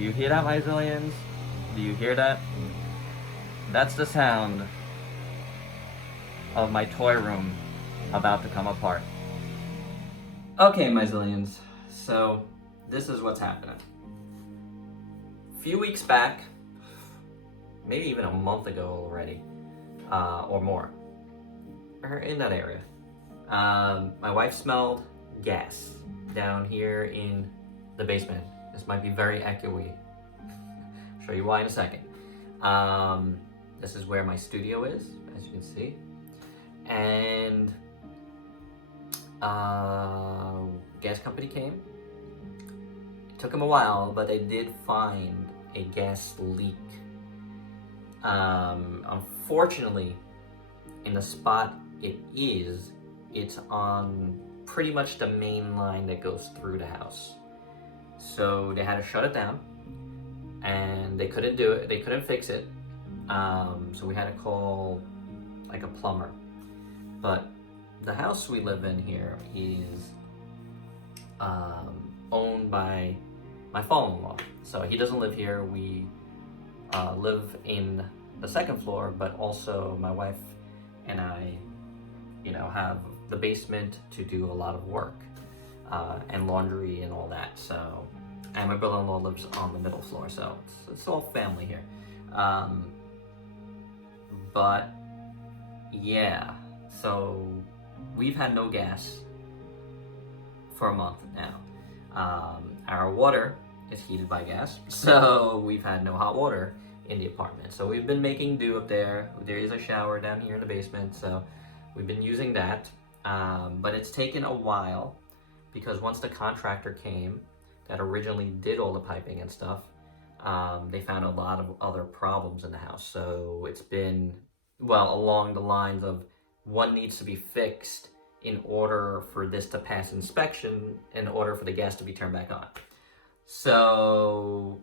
Do you hear that, my zillions? Do you hear that? That's the sound of my toy room about to come apart. Okay, my zillions, so this is what's happening. A few weeks back, maybe even a month ago already, or more, or in that area, my wife smelled gas down here in the basement. This might be very echoey. I'll show you why in a second. This is where my studio is, as you can see. And gas company came. It took them a while, but they did find a gas leak. Unfortunately, in the spot it's on pretty much the main line that goes through the house. So they had to shut it down, and they couldn't do it. They couldn't fix it. So we had to call like a plumber. But the house we live in here is owned by my father-in-law. So he doesn't live here. We live in the second floor, but also my wife and I, have the basement to do a lot of work and laundry and all that. So, and my brother-in-law lives on the middle floor, so it's all family here. But yeah, so we've had no gas for a month now. Our water is heated by gas, so we've had no hot water in the apartment. So we've been making do up there. There is a shower down here in the basement, so we've been using that. But it's taken a while because once the contractor came that originally did all the piping and stuff, they found a lot of other problems in the house. So it's been, well, along the lines of one needs to be fixed in order for this to pass inspection, in order for the gas to be turned back on. So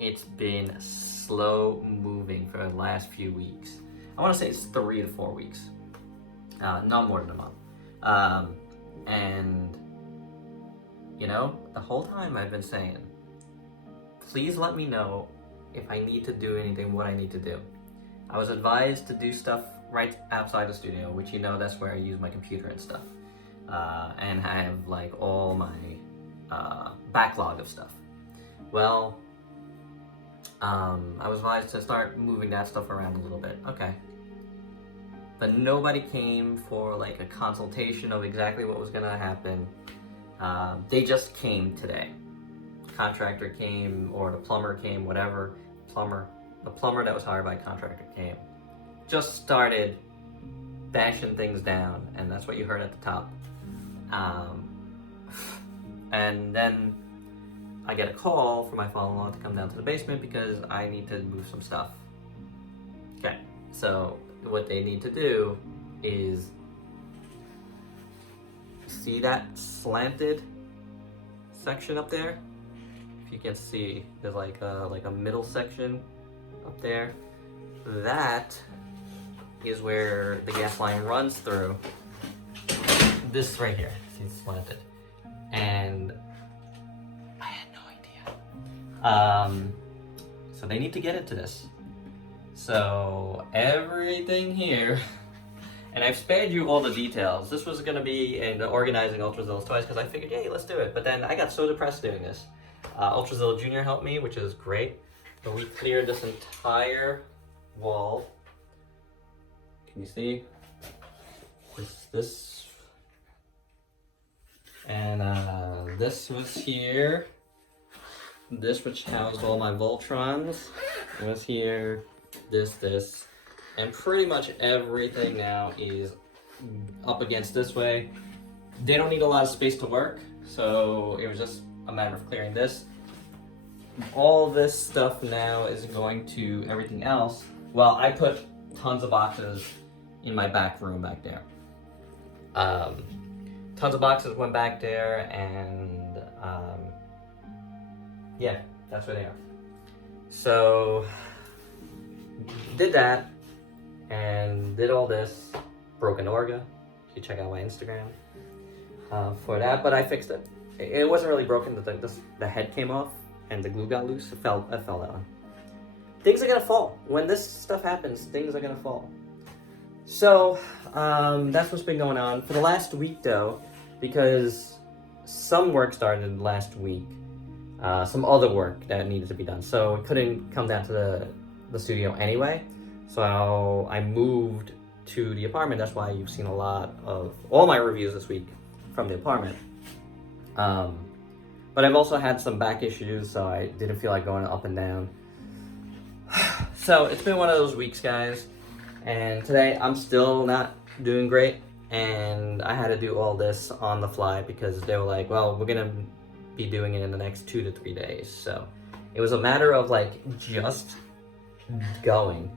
it's been slow moving for the last few weeks. I want to say it's 3 to 4 weeks, not more than a month. And the whole time I've been saying, please let me know if I need to do anything, what I need to do. I was advised to do stuff right outside the studio, which that's where I use my computer and stuff. And I have like all my backlog of stuff. Well, I was advised to start moving that stuff around a little bit. Okay. But nobody came for like a consultation of exactly what was gonna happen. They just came today. Contractor came, or the plumber came, whatever. The plumber that was hired by contractor came. Just started bashing things down, and that's what you heard at the top. And then I get a call from my father-in-law to come down to the basement because I need to move some stuff. Okay, so what they need to do is, see that slanted section up there? If you can see, there's like a middle section up there. That is where the gas line runs through. This right here, see, it's slanted. And I had no idea. So they need to get into this. So everything here, and I've spared you all the details. This was gonna be in the Organizing Ultrazilla Toys because I figured, hey, let's do it. But then I got so depressed doing this. Ultrazilla Jr. helped me, which is great. But we cleared this entire wall. Can you see? This. And this was here. This, which housed all my Voltrons, was here. This. And pretty much everything now is up against this way. They don't need a lot of space to work, so it was just a matter of clearing this. All this stuff now is going to everything else. Well, I put tons of boxes in my back room back there. Tons of boxes went back there, and yeah, that's where they are. So did that and did all this. Broken Orga. You check out my Instagram for that, but I fixed it. It wasn't really broken. The head came off, and the glue got loose. It fell down. Things are gonna fall. When this stuff happens, things are gonna fall. So, that's what's been going on. For the last week though, because some work started last week, some other work that needed to be done. So it couldn't come down to the studio anyway. So I moved to the apartment. That's why you've seen a lot of all my reviews this week from the apartment. But I've also had some back issues, so I didn't feel like going up and down. So it's been one of those weeks, guys. And today I'm still not doing great. And I had to do all this on the fly because they were like, well, we're gonna be doing it in the next 2 to 3 days. So it was a matter of like just going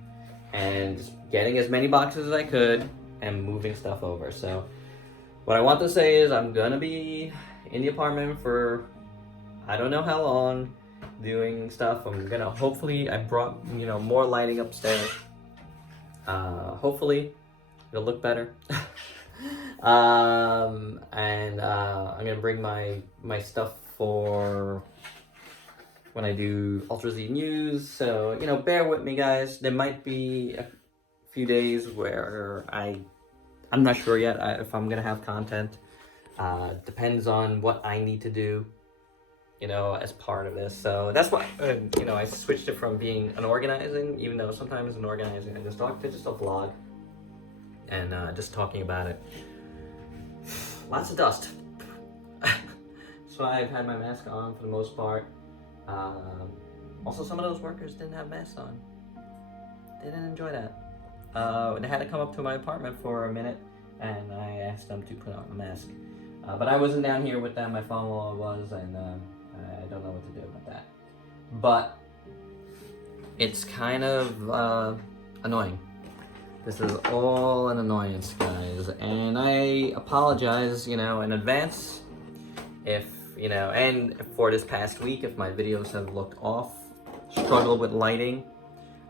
and just getting as many boxes as I could and moving stuff over. So what I want to say is I'm gonna be in the apartment for I don't know how long doing stuff. I'm gonna hopefully, I brought, you know, more lighting upstairs. Hopefully it'll look better. I'm gonna bring my stuff for when I do Ultrazilla news. So, you know, bear with me, guys. There might be a few days where I'm not sure yet if I'm gonna have content. Depends on what I need to do, you know, as part of this. So that's why, you know, I switched it from being Unorganizing, even though sometimes Unorganizing, I just talk to just a vlog and just talking about it. Lots of dust. So I've had my mask on for the most part. Also, some of those workers didn't have masks on. They didn't enjoy that. They had to come up to my apartment for a minute, and I asked them to put on a mask. But I wasn't down here with them. My phone was, and I don't know what to do about that. But it's kind of annoying. This is all an annoyance, guys. And I apologize, you know, in advance if, you know, and for this past week, if my videos have looked off, struggled with lighting.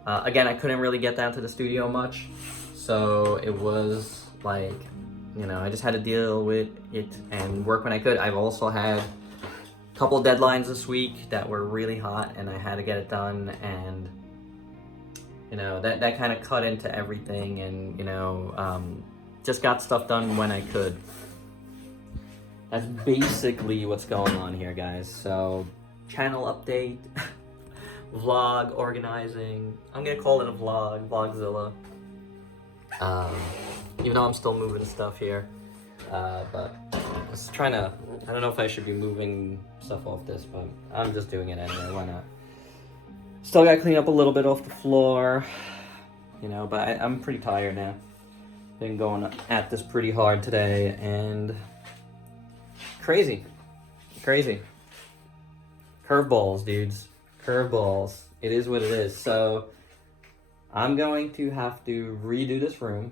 Again, I couldn't really get down to the studio much. So it was like, you know, I just had to deal with it and work when I could. I've also had a couple deadlines this week that were really hot and I had to get it done, and you know, that kind of cut into everything, and you know, just got stuff done when I could. That's basically what's going on here, guys. So, channel update, vlog, organizing. I'm gonna call it a vlog, Vlogzilla. Even though I'm still moving stuff here, but I was trying to, I don't know if I should be moving stuff off this, but I'm just doing it anyway, why not? Still gotta clean up a little bit off the floor, you know, but I'm pretty tired now. Been going at this pretty hard today, and crazy. Curveballs, dudes, curveballs. It is what it is. So I'm going to have to redo this room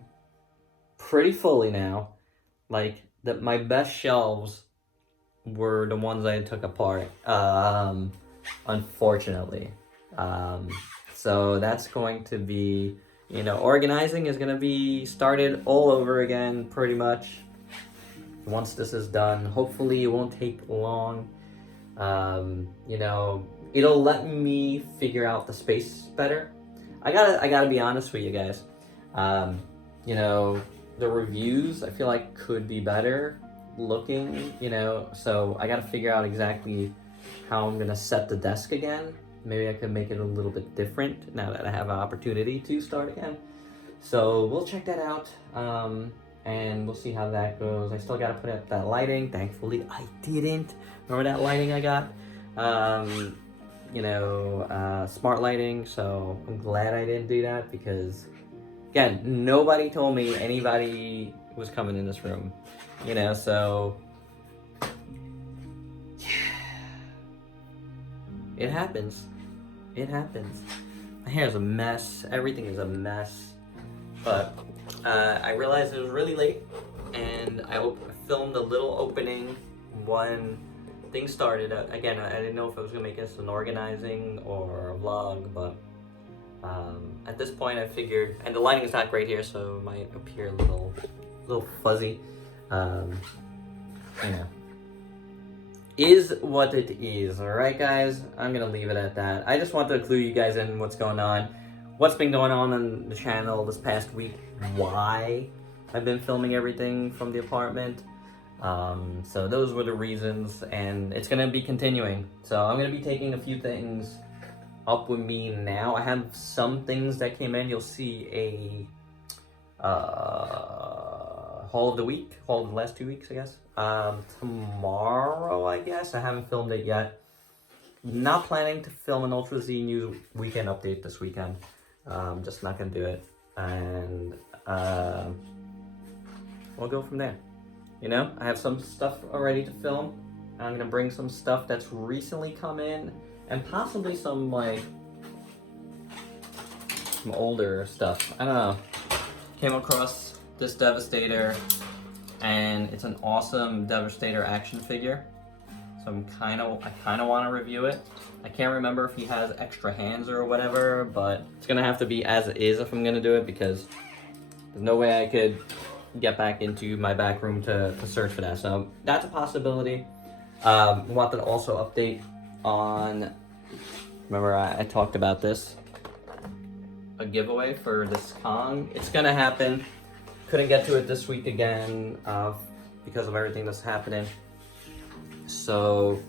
pretty fully now. Like, my best shelves were the ones I took apart, unfortunately. So that's going to be, you know, organizing is going to be started all over again, pretty much. Once this is done, hopefully it won't take long. You know, it'll let me figure out the space better. I gotta be honest with you guys. You know, the reviews I feel like could be better looking, you know, so I gotta figure out exactly how I'm gonna set the desk again. Maybe I could make it a little bit different now that I have an opportunity to start again. So we'll check that out, and we'll see how that goes. I still gotta put up that lighting. Thankfully I didn't. Remember that lighting I got? You know, smart lighting, so I'm glad I didn't do that because, again, nobody told me anybody was coming in this room, you know, so, yeah, it happens, My hair is a mess, everything is a mess, but I realized it was really late, and I filmed a little opening when things started. Again, I didn't know if I was gonna make this an organizing or a vlog, but at this point I figured, and the lighting is not great here, so it might appear a little fuzzy. You know, is what it is. Alright guys, I'm gonna leave it at that. I just wanted to clue you guys in what's going what's been going on the channel this past week, why I've been filming everything from the apartment. So those were the reasons, and it's gonna be continuing. So I'm gonna be taking a few things up with me now. I have some things that came in. You'll see a haul of the week, haul of the last 2 weeks, I guess. Tomorrow, I guess. I haven't filmed it yet. Not planning to film an Ultrazilla News weekend update this weekend. Just not gonna do it, and we'll go from there. You know, I have some stuff already to film. I'm gonna bring some stuff that's recently come in, and possibly some like some older stuff. I don't know. Came across this Devastator, and it's an awesome Devastator action figure. So I kind of want to review it. I can't remember if he has extra hands or whatever, but it's gonna have to be as it is if I'm gonna do it, because there's no way I could get back into my back room to search for that. So that's a possibility. Wanted to also update on, remember I talked about this, a giveaway for this Kong. It's gonna happen. Couldn't get to it this week again because of everything that's happening. So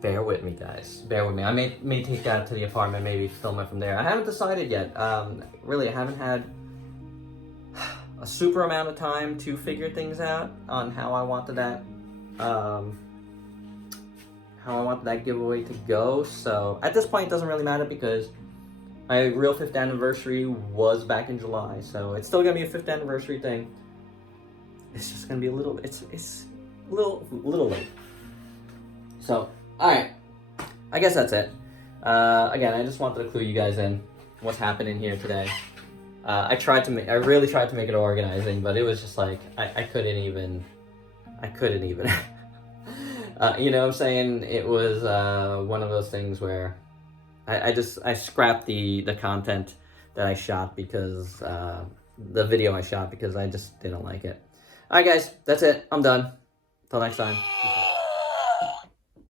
bear with me, guys. Bear with me. I may take that to the apartment, maybe film it from there. I haven't decided yet. Really, I haven't had a super amount of time to figure things out on how I wanted that giveaway to go. So at this point, it doesn't really matter, because my real 5th anniversary was back in July, so it's still gonna be a 5th anniversary thing. It's just gonna be a little, it's a little late. So, all right, I guess that's it. Again, I just wanted to clue you guys in what's happening here today. I really tried to make it organizing, but it was just like, I couldn't even, you know what I'm saying? It was one of those things where I scrapped the content that I shot, because the video I shot, because I just didn't like it. Alright guys, that's it. I'm done. Till next time. Peace out.